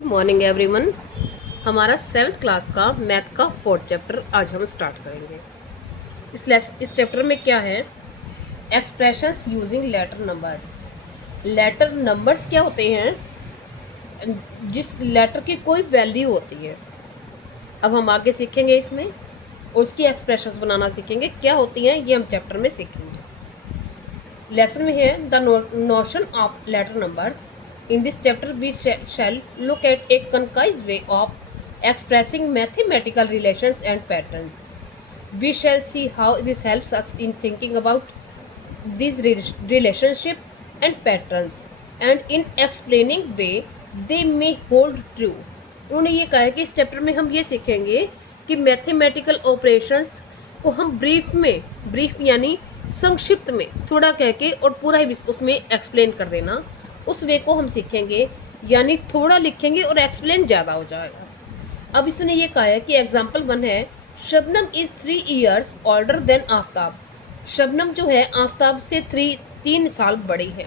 Morning everyone. हमारा 7th class का math का 4th चैप्टर आज हम स्टार्ट करेंगे। इस चैप्टर में क्या है? Expressions using letter numbers. Letter numbers क्या होते हैं? जिस लेटर की कोई वैल्यू होती है। अब हम आगे सीखेंगे इसमें और उसकी एक्सप्रेशंस बनाना सीखेंगे, क्या होती हैं ये हम चैप्टर में सीखेंगे। लेसन में है the notion of letter numbers. In this chapter, we shall look at a concise way of expressing mathematical relations and patterns. We shall see how this helps us in thinking about these relationship and patterns, and in explaining way they may hold true. उन्होंने ये कहा है कि इस chapter में हम ये सीखेंगे कि मैथमेटिकल ऑपरेशंस को हम ब्रीफ यानी संक्षिप्त में थोड़ा कह के और पूरा ही उसमें एक्सप्लेन कर देना, उस वे को हम सीखेंगे। यानी थोड़ा लिखेंगे और एक्सप्लेन ज़्यादा हो जाएगा। अब इसने ये कहा है कि एग्जाम्पल 1 है, Shabnam is 3 years older than Aftab. Shabnam जो है आफ्ताब से 3 साल बड़ी है।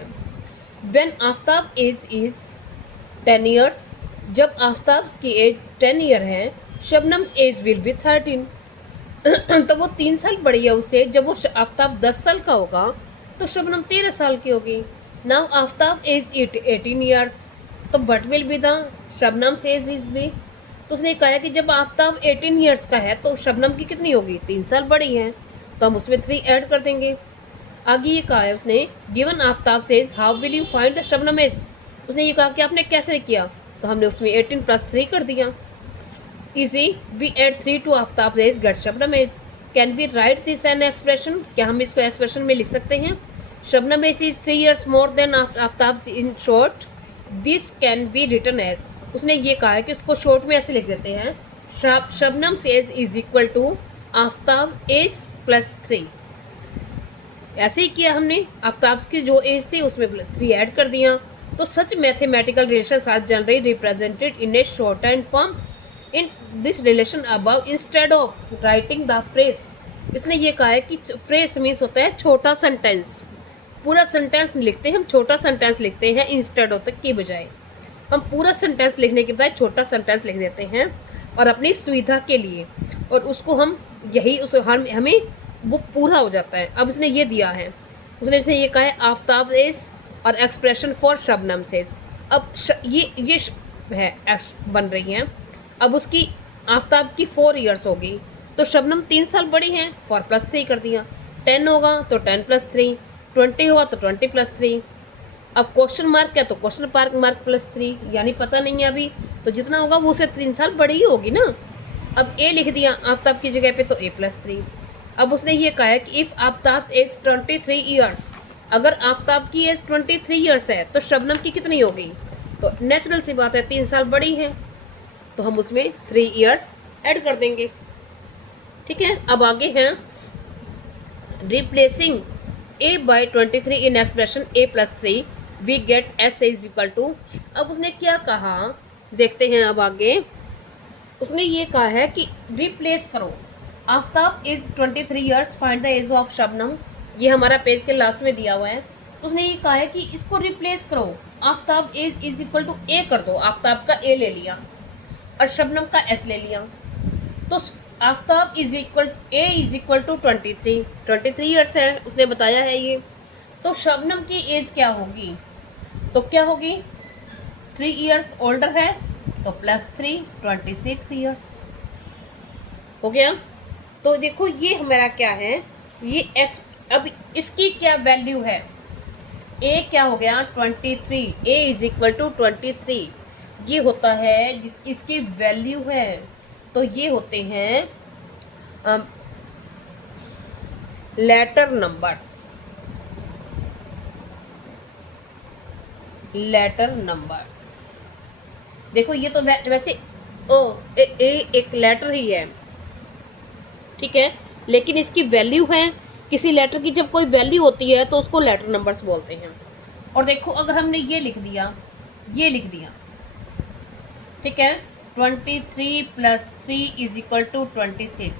When Aftab age is 10 years, जब आफ्ताब की एज 10 ईयर है, शबनम्स एज विल बी 13। तो वो 3 साल बड़ी है उससे। जब वो आफ्ताब 10 साल का होगा तो शबनम 13 साल की होगी। नाउ आफ्ताब एज 18 years, तो what will be the Shabnam age is be. तो उसने कहा कि जब आफ्ताब 18 years का है तो शबनम की कितनी होगी? 3 साल बड़ी है, तो हम उसमें 3 ऐड कर देंगे। आगे ये कहा है उसने, given Aftab says how will you find the Shabnam age. उसने ये कहा कि आपने कैसे किया, तो हमने उसमें 18 + 3 कर दिया। Easy, we add 3 to Aftab age get Shabnam age. Can we write this an expression, क्या हम इसको एक्सप्रेशन में लिख सकते हैं? Shabnam age is 3 years more than Aftab in short, this can be written as. उसने ये कहा है कि उसको शॉर्ट में ऐसे लिख देते हैं, Shabnam age is equal to Aftab age +3। ऐसे ही किया हमने, आफ्ताब की जो एज थी उसमें 3 ऐड कर दिया। तो such mathematical relation are generally represented in a short and form in this relation about instead of writing the phrase. इसने ये कहा है कि फ्रेज मीन्स होता है छोटा सेंटेंस। पूरा सेंटेंस नहीं लिखते हम, छोटा सेंटेंस लिखते हैं इंस्टेड ऑफ की बजाय। हम पूरा सेंटेंस लिखने के बजाय छोटा सेंटेंस लिख देते हैं और अपनी सुविधा के लिए, और उसको हम यही उस हमें वो पूरा हो जाता है। अब इसने ये दिया है, उसने ये कहा है आफ्ताब एज और एक्सप्रेशन फॉर शबनम सेज। अब ये है बन रही हैं। अब उसकी आफ्ताब की 4 years होगी तो शबनम 3 साल बड़ी हैं, 4 + 3 कर दिया। 10 होगा तो 10 + 3, 20 हुआ तो 20 + 3। अब क्वेश्चन मार्क है तो क्वेश्चन मार्क +3, यानी पता नहीं है अभी, तो जितना होगा वो उससे 3 साल बड़ी ही होगी ना। अब ए लिख दिया आफ्ताब की जगह पे, तो a + 3। अब उसने ये कहा है कि इफ़ आफ्ताब एज 23 years, अगर आफ्ताब की एज 23 years है तो शबनम की कितनी होगी? तो नेचुरल सी बात है, 3 साल बड़ी है, तो हम उसमें 3 years ऐड कर देंगे। ठीक है, अब आगे हैं replacing a by 23 in expression a + 3 we get s is equal to. अब उसने क्या कहा देखते हैं। अब आगे उसने ये कहा है कि रिप्लेस करो, Aftab is 23 years, find the age of Shabnam. ये हमारा पेज के लास्ट में दिया हुआ है। तो उसने ये कहा है कि इसको रिप्लेस करो, Aftab age is equal to a कर दो। आफ्ताब का a ले लिया और शबनम का s ले लिया, तो Aftab is equal a is equal to 23 years है, उसने बताया है ये। तो शबनम की एज क्या होगी? तो क्या होगी? 3 years ओल्डर है तो +3 26 years हो गया। तो देखो ये हमारा क्या है, ये x। अब इसकी क्या वैल्यू है? a क्या हो गया? 23, a इज इक्वल टू 23। ये होता है जिसकी इसकी वैल्यू है, तो ये होते हैं लेटर नंबर्स। लेटर नंबर्स देखो, ये तो वैसे एक लेटर ही है, ठीक है, लेकिन इसकी वैल्यू है। किसी लेटर की जब कोई वैल्यू होती है तो उसको लेटर नंबर्स बोलते हैं। और देखो अगर हमने ये लिख दिया, ठीक है, 23 + 3 इज इक्वल टू 26,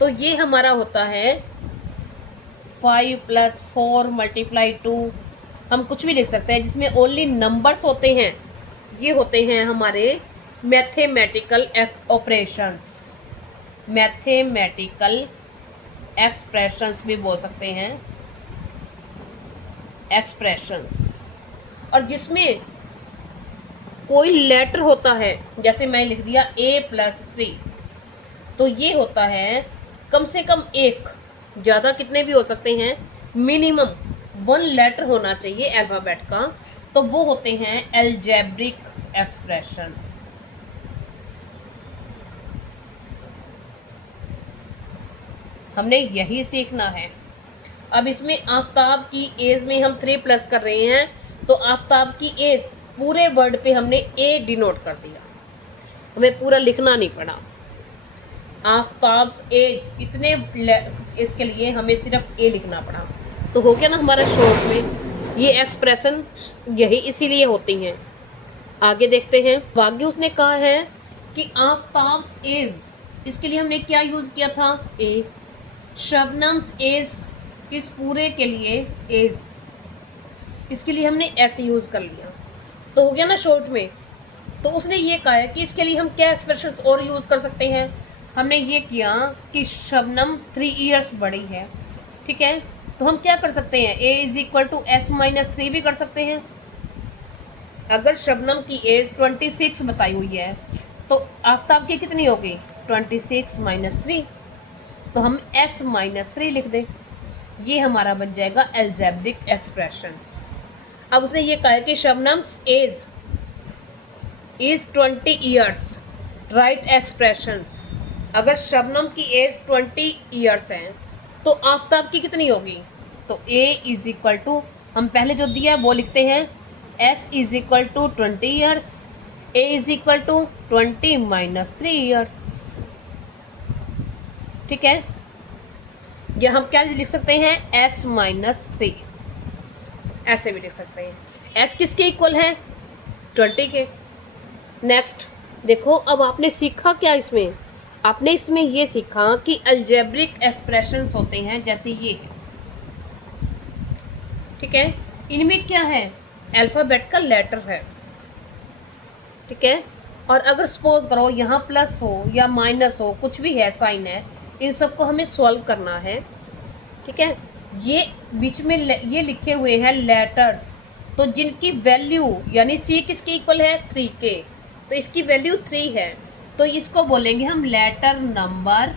तो ये हमारा होता है 5 + 4 × 2। हम कुछ भी लिख सकते हैं जिसमें ओनली नंबर्स होते हैं, ये होते हैं हमारे मैथमेटिकल ऑपरेशंस, मैथमेटिकल एक्सप्रेशंस भी बोल सकते हैं, एक्सप्रेशंस। और जिसमें कोई लेटर होता है, जैसे मैं लिख दिया a+3, तो ये होता है कम से कम एक, ज़्यादा कितने भी हो सकते हैं, मिनिमम 1 लेटर होना चाहिए अल्फ़ाबेट का, तो वो होते हैं अलजेब्रिक एक्सप्रेशंस। हमने यही सीखना है। अब इसमें आफ्ताब की एज में हम 3+ कर रहे हैं, तो आफ्ताब की एज पूरे वर्ड पे हमने ए डिनोट कर दिया, हमें पूरा लिखना नहीं पड़ा। आफ्ताब्स एज इतने, इसके लिए हमें सिर्फ ए लिखना पड़ा, तो हो गया ना हमारा शॉर्ट में। ये एक्सप्रेशन यही इसीलिए होती हैं। आगे देखते हैं। आगे उसने कहा है कि आफ्ताब्स एज, इसके लिए हमने क्या यूज़ किया था, ए। शबनम्स एज, इस पूरे के लिए एज, इसके लिए हमने ऐसे यूज़ कर लिया, तो हो गया ना शॉर्ट में। तो उसने ये कहा है कि इसके लिए हम क्या एक्सप्रेशंस और यूज़ कर सकते हैं। हमने ये किया कि शबनम 3 ईयर्स बड़ी है, ठीक है, तो हम क्या कर सकते हैं, a = s-3 भी कर सकते हैं। अगर शबनम की एज 26 बताई हुई है, तो आफ्ताब की कितनी होगी, 26 - 3, तो हम s-3 लिख दें। ये हमारा बन जाएगा अलजेब्रिक एक्सप्रेशंस। अब उसने ये कहा है कि Shabnam's age is 20 years, right expressions. अगर शबनम की एज 20 ईयर्स है, तो आफ्ताब की कितनी होगी, तो a हम पहले जो दिया है वो लिखते हैं, s = 20 ईयर्स, a = 20 - 3 ईयर्स, ठीक है। या हम क्या लिख सकते हैं, s-3, ऐसे भी लिख सकते हैं। s किसके इक्वल है, 20 के। नेक्स्ट देखो, अब आपने सीखा क्या इसमें, आपने इसमें ये सीखा कि अलजेब्रिक एक्सप्रेशंस होते हैं, जैसे ये है, ठीक है। इनमें क्या है, अल्फ़ाबेट का लेटर है, ठीक है। और अगर सपोज करो यहाँ प्लस हो या माइनस हो, कुछ भी है, साइन है, इन सबको हमें सॉल्व करना है, ठीक है। ये बीच में ये लिखे हुए हैं लेटर्स, तो जिनकी वैल्यू, यानी सी किसके इक्वल है, 3 के, तो इसकी वैल्यू 3 है, तो इसको बोलेंगे हम लेटर नंबर।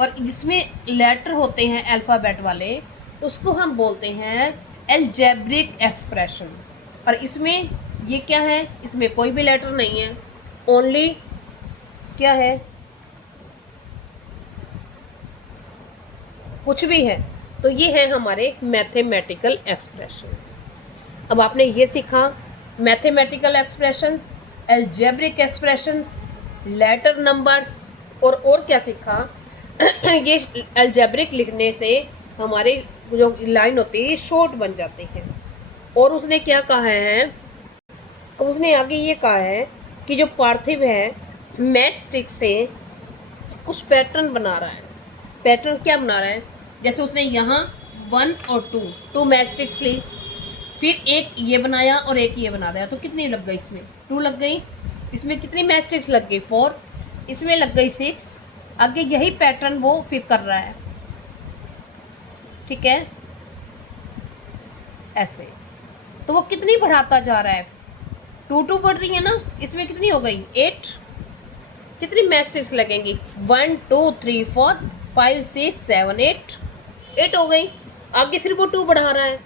और जिसमें लेटर होते हैं अल्फ़ाबेट वाले, उसको हम बोलते हैं अलजेब्रिक एक्सप्रेशन। और इसमें ये क्या है, इसमें कोई भी लेटर नहीं है, ओनली क्या है, कुछ भी है, तो ये है हमारे मैथमेटिकल एक्सप्रेशंस। अब आपने ये सीखा mathematical expressions, algebraic expressions, letter numbers, और क्या सीखा ये अलजेब्रिक लिखने से हमारे जो लाइन होती है शॉर्ट बन जाती है। और उसने क्या कहा है, उसने आगे ये कहा है कि जो पार्थिव है मैच स्टिक से कुछ पैटर्न बना रहा है। पैटर्न क्या बना रहा है, जैसे उसने यहाँ 1 और 2 मैच स्टिक्स ली, फिर एक ये बनाया और एक ये बना दिया, तो कितनी लग गई, इसमें 2 लग गई, इसमें कितनी मैच स्टिक्स लग गई, 4, इसमें लग गई 6। आगे यही पैटर्न वो फिर कर रहा है, ठीक है, ऐसे। तो वो कितनी बढ़ाता जा रहा है, 2 बढ़ रही है ना, इसमें कितनी हो गई, 8। कितनी मैच स्टिक्स लगेंगी, 1 2 3 4 5 6 7 8 हो गई। आगे फिर वो 2 बढ़ा रहा है,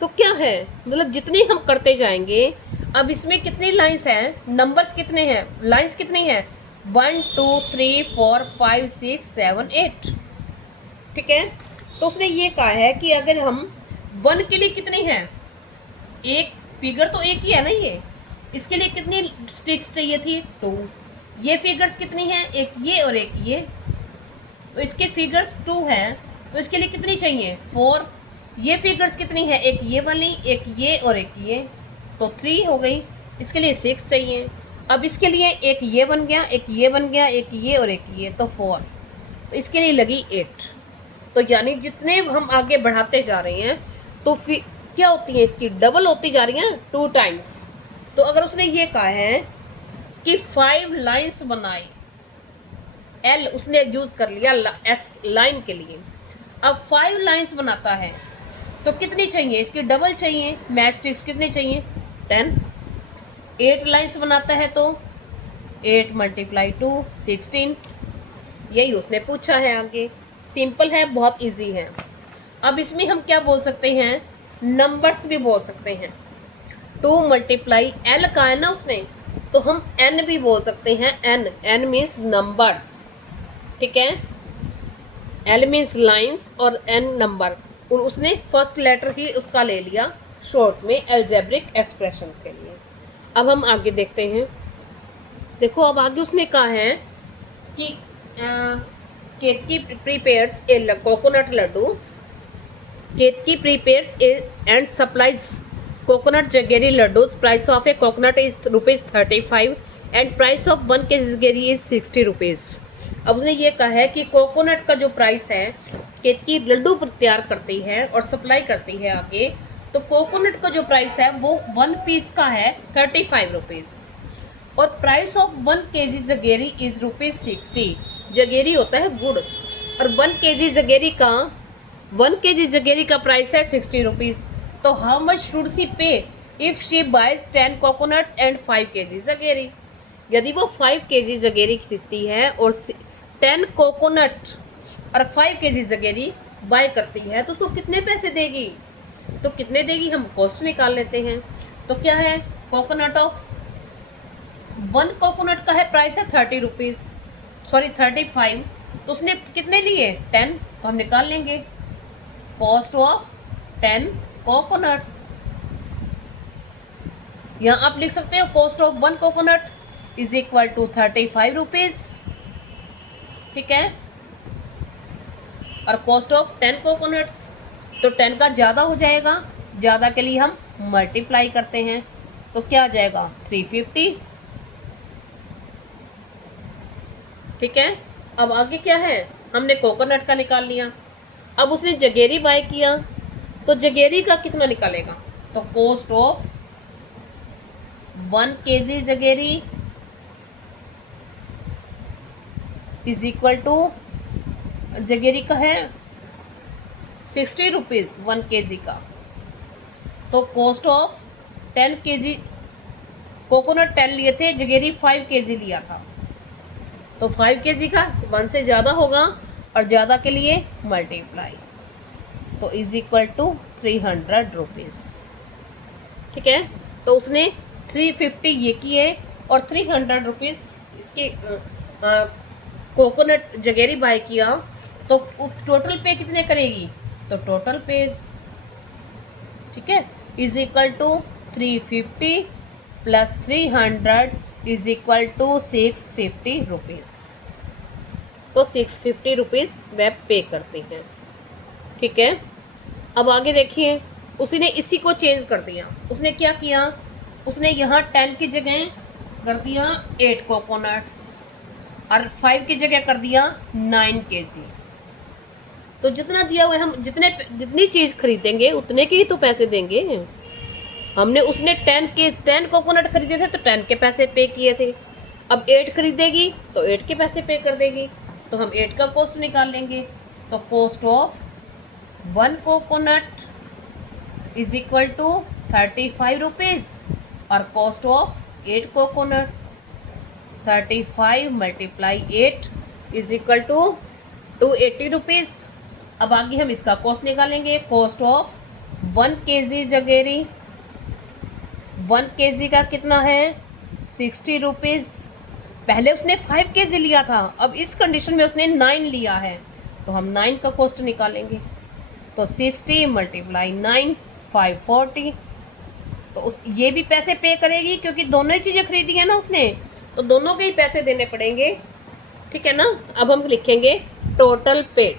तो क्या है, मतलब जितनी हम करते जाएंगे। अब इसमें कितनी लाइंस हैं, नंबर्स कितने हैं, लाइंस कितनी हैं, 1 2 3 4 5 6 7 8, ठीक है। तो उसने ये कहा है कि अगर हम 1 के लिए कितनी है, एक फिगर तो एक ही है ना, ये इसके लिए कितनी स्टिक्स चाहिए थी, 2। ये फिगर्स कितनी हैं, एक ये और एक ये, तो इसके फिगर्स 2 हैं, तो इसके लिए कितनी चाहिए, 4। ये फिगर्स कितनी है, एक ये वाली, एक ये और एक ये, तो 3 हो गई। इसके लिए 6 चाहिए। अब इसके लिए एक ये बन गया, एक ये बन गया, एक ये और एक ये, तो 4, तो इसके लिए लगी 8। तो यानी जितने हम आगे बढ़ाते जा रहे हैं, तो फिर क्या होती है, इसकी डबल होती जा रही है, 2 टाइम्स। तो अगर उसने ये कहा है कि 5 लाइंस बनाए, एल उसने यूज कर लिया एस लाइन के लिए, अब 5 लाइंस बनाता है तो कितनी चाहिए, इसकी डबल चाहिए, मैच स्टिक्स कितनी चाहिए 10। 8 लाइंस बनाता है तो 8 × 2 16। यही उसने पूछा है आगे। सिंपल है, बहुत इजी है। अब इसमें हम क्या बोल सकते हैं, नंबर्स भी बोल सकते हैं। 2 × L का है ना उसने, तो हम n भी बोल सकते हैं। n मीन्स नंबर्स, ठीक है। L मीन्स लाइंस और n नंबर, और उसने फर्स्ट लेटर ही उसका ले लिया शॉर्ट में एल्जेब्रिक एक्सप्रेशन के लिए। अब हम आगे देखते हैं। देखो अब आगे उसने कहा है कि Ketaki prepares a coconut laddu, Ketaki prepares and supplies coconut jaggery laddu, price of a coconut is ₹35 and price of 1 kg jaggery is ₹60। अब उसने ये कहा है कि कोकोनट का जो प्राइस है, केतकी लड्डू तैयार करती है और सप्लाई करती है आगे, तो कोकोनट का जो प्राइस है वो 1 पीस का है ₹35 और price of 1 kg jaggery is ₹60। जगेरी होता है गुड़, और 1 kg जगेरी का प्राइस है ₹60। तो how much should she pay if she buys 10 coconuts and 5 kg jaggery. यदि वो 5 kg जगेरी खरीदती है और 10 कोकोनट और 5 kg जगेरी बाय करती है, तो उसको कितने पैसे देगी, तो कितने देगी, हम कॉस्ट निकाल लेते हैं। तो क्या है, कोकोनट ऑफ 1 कोकोनट का है प्राइस है ₹35, तो उसने कितने लिए 10, तो हम निकाल लेंगे कॉस्ट ऑफ 10 कोकोनट्स। यहाँ आप लिख सकते हो cost of 1 coconut is equal to ₹35, ठीक है। और कॉस्ट ऑफ 10 कोकोनट्स, तो 10 का ज़्यादा हो जाएगा, ज़्यादा के लिए हम मल्टीप्लाई करते हैं, तो क्या आ जाएगा 350, ठीक है। अब आगे क्या है, हमने कोकोनट का निकाल लिया। अब उसने जगेरी बाय किया, तो जगेरी का कितना निकालेगा, तो cost of 1 kg jaggery is equal to, jaggery का है ₹60 1 kg का, तो कॉस्ट ऑफ 10 kg, कोकोनट 10 लिए थे, जगेरी 5 kg लिया था, तो 5 kg का 1 से ज़्यादा होगा और ज़्यादा के लिए मल्टीप्लाई, तो इज इक्वल टू ₹300, ठीक है। तो उसने 350 ये किए और ₹300 इसके कोकोनट जगेरी बाय किया, तो टोटल पे कितने करेगी, तो टोटल पेज, ठीक है, is equal to 350 plus 300 is equal to ₹650, तो ₹650 वह पे करते हैं, ठीक है। अब आगे देखिए, उसने इसी को चेंज कर दिया। उसने क्या किया, उसने यहाँ 10 की जगह कर दिया 8 कोकोनट्स और 5 की जगह कर दिया 9 kg। तो जितना दिया हुआ है, हम जितनी चीज़ खरीदेंगे उतने के ही तो पैसे देंगे। हमने उसने 10 कोकोनट खरीदे थे तो 10 के पैसे पे किए थे, अब 8 खरीदेगी तो 8 के पैसे पे कर देगी, तो हम 8 का कॉस्ट निकाल लेंगे, तो cost of 1 coconut is equal to ₹35 और cost of 8 coconuts 35 × 8 is equal to ₹280। अब आगे हम इसका कॉस्ट निकालेंगे, cost of 1 kg jaggery, 1 kg का कितना है ₹60। पहले उसने 5 kg लिया था, अब इस कंडीशन में उसने 9 लिया है, तो हम 9 का कॉस्ट निकालेंगे, तो 60 × 9 540। तो उस ये भी पैसे पे करेगी क्योंकि दोनों ही चीज़ें खरीदी है ना उसने, तो दोनों के ही पैसे देने पड़ेंगे, ठीक है ना। अब हम लिखेंगे टोटल पेड,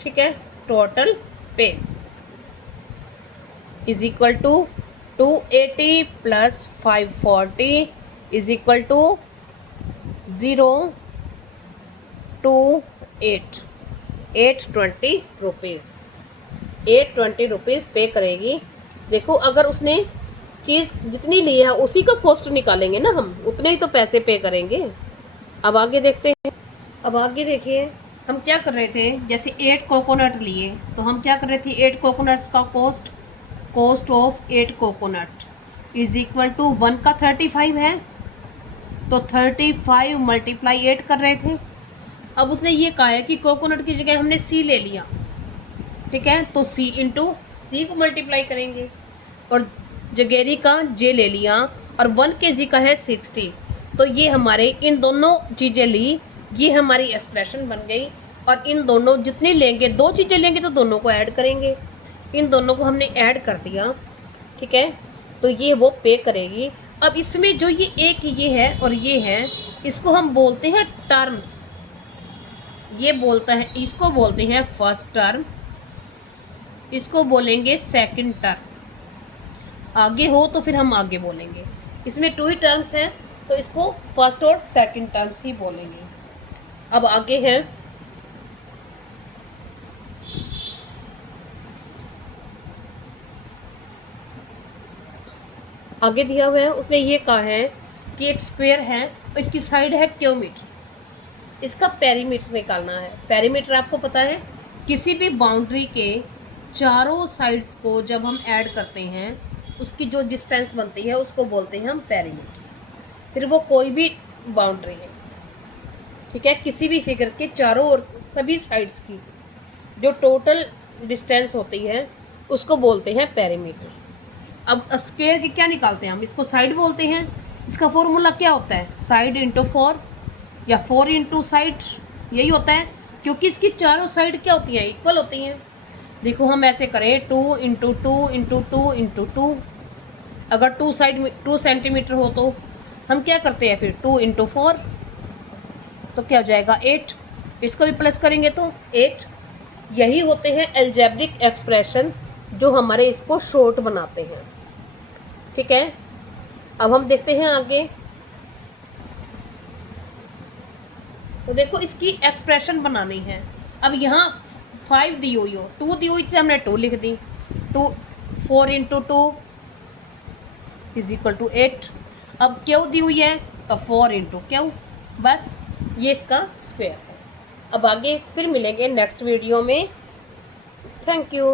ठीक है, total pays is equal to 280 plus 540 is equal to 028 ₹820 ₹820 पे करेगी। देखो अगर उसने चीज़ जितनी ली है उसी का कॉस्ट निकालेंगे ना, हम उतने ही तो पैसे पे करेंगे। अब आगे देखते हैं। अब आगे देखिए, हम क्या कर रहे थे, जैसे 8 कोकोनट लिए तो हम क्या कर रहे थे, 8 कोकोनट्स का cost of 8 coconut is equal to 1 का 35 है, तो 35 मल्टीप्लाई 8 कर रहे थे। अब उसने ये कहा है कि कोकोनट की जगह हमने सी ले लिया, ठीक है, तो सी इंटू सी को मल्टीप्लाई करेंगे, और जगेरी का जे ले लिया, और 1 kg का है 60, तो ये हमारे इन दोनों चीज़ें ली, ये हमारी एक्सप्रेशन बन गई। और इन दोनों जितनी लेंगे, 2 चीज़ें लेंगे तो दोनों को ऐड करेंगे, इन दोनों को हमने ऐड कर दिया, ठीक है, तो ये वो पे करेगी। अब इसमें जो ये एक ये है और ये है, इसको हम बोलते हैं टर्म्स, ये बोलता है, इसको बोलते हैं फर्स्ट टर्म, इसको बोलेंगे सेकंड टर्म। आगे हो तो फिर हम आगे बोलेंगे, इसमें 2 ही टर्म्स हैं तो इसको फर्स्ट और सेकंड टर्म्स ही बोलेंगे। अब आगे हैं, आगे दिया हुआ है, उसने ये कहा है कि एक स्क्वायर है और इसकी साइड है क्यूमीटर, इसका पेरीमीटर निकालना है। पेरीमीटर आपको पता है, किसी भी बाउंड्री के चारों साइड्स को जब हम ऐड करते हैं उसकी जो डिस्टेंस बनती है उसको बोलते हैं हम पेरीमीटर। फिर वो कोई भी बाउंड्री है, ठीक है, किसी भी फिगर के चारों और सभी साइड्स की जो टोटल डिस्टेंस होती है उसको बोलते हैं पेरीमीटर। अब स्क्वायर की क्या निकालते हैं हम, इसको साइड बोलते हैं। इसका फॉर्मूला क्या होता है, साइड इंटू 4 या 4 इंटू साइड, यही होता है, क्योंकि इसकी चारों साइड क्या होती हैं, इक्वल होती हैं। देखो हम ऐसे करें 2 इंटू 2 इंटू 2 इंटू 2, अगर 2 साइड 2 सेंटीमीटर हो तो हम क्या करते हैं फिर 2 इंटू 4, तो क्या हो जाएगा 8, इसको भी प्लस करेंगे तो 8। यही होते हैं अलजेब्रिक एक्सप्रेशन जो हमारे इसको शॉर्ट बनाते हैं, ठीक है। अब हम देखते हैं आगे, तो देखो इसकी एक्सप्रेशन बनानी है। अब यहाँ 5 दी हुई हो, 2 दी हुई थी, हमने 2 लिख दी, 4 इंटू 2 इज इक्वल टू 8। अब क्यों दी हुई है, तो 4 इंटू क्यों, बस ये इसका स्क्वायर है। अब आगे फिर मिलेंगे नेक्स्ट वीडियो में। Thank you.